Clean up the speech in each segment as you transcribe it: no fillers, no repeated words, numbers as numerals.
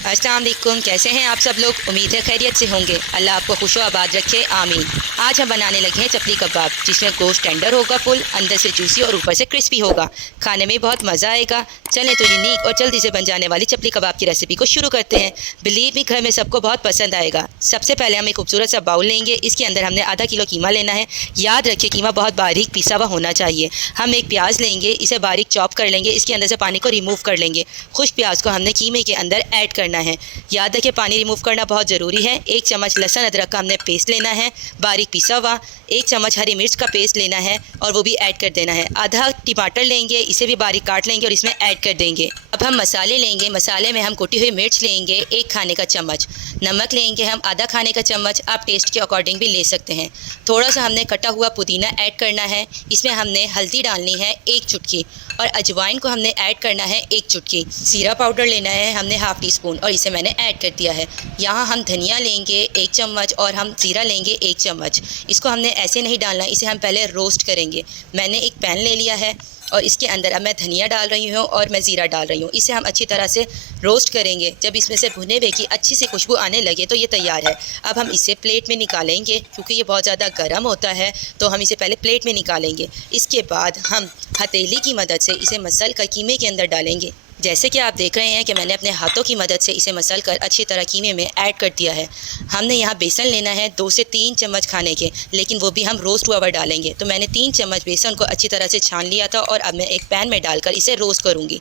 अस्सलाम वालेकुम, कैसे हैं आप सब लोग। उम्मीद है खैरियत से होंगे। अल्लाह आपको खुश व आबाद रखे, आमीन। आज हम बनाने लगे हैं चपली कबाब, जिसमें गोश्त टेंडर होगा फुल, अंदर से जूसी और ऊपर से क्रिस्पी होगा। खाने में बहुत मज़ा आएगा। चलें तो यूनिक और जल्दी से बन जाने वाली चपली कबाब की रेसिपी को शुरू करते हैं। बिलीव मी, घर में सबको बहुत पसंद आएगा। सबसे पहले हम एक खूबसूरत सा बाउल लेंगे। इसके अंदर हमने आधा किलो कीमा लेना है। याद रखिए कीमा बहुत बारीक पिसा हुआ होना चाहिए। हम एक प्याज लेंगे, इसे बारीक चॉप कर लेंगे। इसके अंदर से पानी को रिमूव कर लेंगे। खुश प्याज को हमने कीमे के अंदर ऐड करना है। याद रखिए पानी रिमूव करना बहुत ज़रूरी है। एक चम्मच लहसुन अदरक का हमने पेस्ट लेना है, बारीक पिसा हुआ। एक चम्मच हरी मिर्च का पेस्ट लेना है और वो भी ऐड कर देना है। आधा टमाटर लेंगे, इसे भी बारीक काट लेंगे और इसमें ऐड कर देंगे। अब हम मसाले लेंगे। मसाले में हम कुटी हुई मिर्च लेंगे 1 खाने का चम्मच। नमक लेंगे हम आधा खाने का चम्मच। आप टेस्ट के अकॉर्डिंग भी ले सकते हैं। थोड़ा सा हमने कटा हुआ पुदीना ऐड करना है। इसमें हमने हल्दी डालनी है 1 चुटकी और अजवाइन को हमने ऐड करना है 1 चुटकी। ज़ीरा पाउडर लेना है हमने हाफ़ टी स्पून और इसे मैंने ऐड कर दिया है। यहाँ हम धनिया लेंगे 1 चम्मच और हम ज़ीरा लेंगे 1 चम्मच। इसको हमने ऐसे नहीं डालना, इसे हम पहले रोस्ट करेंगे। मैंने एक पैन ले लिया है और इसके अंदर अब मैं धनिया डाल रही हूँ और मैं ज़ीरा डाल रही हूँ। इसे हम अच्छी तरह से रोस्ट करेंगे। जब इसमें से भुने हुए की अच्छी सी खुशबू आने लगे तो ये तैयार है। अब हम इसे प्लेट में निकालेंगे, क्योंकि ये बहुत ज़्यादा गर्म होता है तो हम इसे पहले प्लेट में निकालेंगे। इसके बाद हम हथेली की मदद से इसे मसल कर कीमे के अंदर डालेंगे। जैसे कि आप देख रहे हैं कि मैंने अपने हाथों की मदद से इसे मसल कर अच्छी तरह कीमे में ऐड कर दिया है। हमने यहाँ बेसन लेना है 2 से 3 चम्मच खाने के, लेकिन वो भी हम रोस्ट हुआ हुआ डालेंगे। तो मैंने 3 चम्मच बेसन को अच्छी तरह से छान लिया था और अब मैं एक पैन में डालकर इसे रोस्ट करूँगी।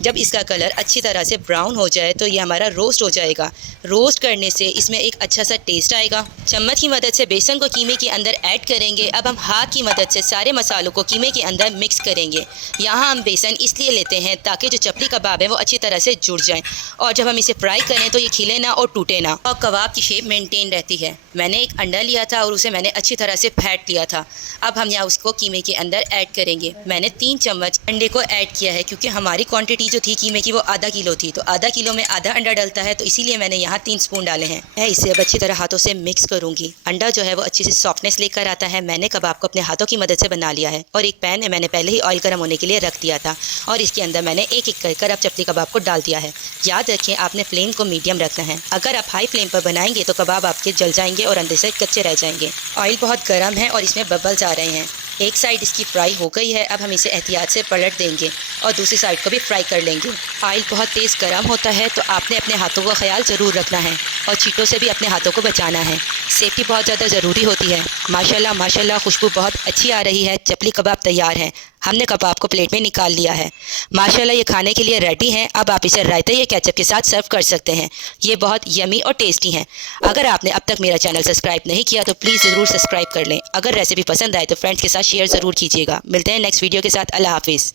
जब इसका कलर अच्छी तरह से ब्राउन हो जाए तो ये हमारा रोस्ट हो जाएगा। रोस्ट करने से इसमें एक अच्छा सा टेस्ट आएगा। चम्मच की मदद से बेसन को कीमे के अंदर ऐड करेंगे। अब हम हाथ की मदद से सारे मसालों को कीमे के अंदर मिक्स करेंगे। यहाँ हम बेसन इसलिए लेते हैं ताकि जो चपली कबाब है वो अच्छी तरह से जुड़ जाएं और जब हम इसे फ्राई करें तो ये खिले ना और टूटे ना और कबाब की शेप मेंटेन रहती है। मैंने एक अंडा लिया था और उसे मैंने अच्छी तरह से फेंट लिया था। अब हम यहाँ उसको कीमे के अंदर ऐड करेंगे। मैंने 3 चम्मच अंडे को ऐड किया है, क्योंकि हमारी क्वांटिटी जो थी कीमे की वो आधा किलो थी, तो आधा किलो में आधा अंडा डलता है, तो इसीलिए मैंने यहाँ 3 स्पून डाले हैं। मैं इसे अब अच्छी तरह हाथों से मिक्स करूँगी। अंडा जो है वो अच्छी से सॉफ्टनेस लेकर आता है। मैंने कबाब को अपने हाथों की मदद से बना लिया है और एक पैन में मैंने पहले ही ऑयल गर्म होने के लिए रख दिया था और इसके अंदर मैंने एक एक कर अब चपली कबाब को डाल दिया है। याद रखें आपने फ्लेम को मीडियम रखना है। अगर आप हाई फ्लेम पर बनाएंगे तो कबाब आपके जल जाएंगे और अंदर से कच्चे रह जाएंगे। ऑयल बहुत गर्म है और इसमें बबल्स आ रहे हैं। एक साइड इसकी फ्राई हो गई है। अब हम इसे एहतियात से पलट देंगे और दूसरी साइड को भी फ्राई कर लेंगे। ऑयल बहुत तेज़ गर्म होता है तो आपने अपने हाथों का ख्याल ज़रूर रखना है और चीटों से भी अपने हाथों को बचाना है। सेफ्टी बहुत ज़्यादा ज़रूरी होती है। माशाल्लाह माशाल्लाह खुशबू बहुत अच्छी आ रही है। चपली कबाब तैयार है। हमने कबाब को प्लेट में निकाल लिया है। माशाल्लाह ये खाने के लिए रेडी हैं। अब आप इसे रायते या केचप के साथ सर्व कर सकते हैं। ये बहुत यमी और टेस्टी हैं। अगर आपने अब तक मेरा चैनल सब्सक्राइब नहीं किया तो प्लीज़ ज़रूर सब्सक्राइब कर लें। अगर रेसिपी पसंद आए तो फ्रेंड्स के साथ शेयर ज़रूर कीजिएगा। मिलते हैं नेक्स्ट वीडियो के साथ। अल्लाह हाफिज़।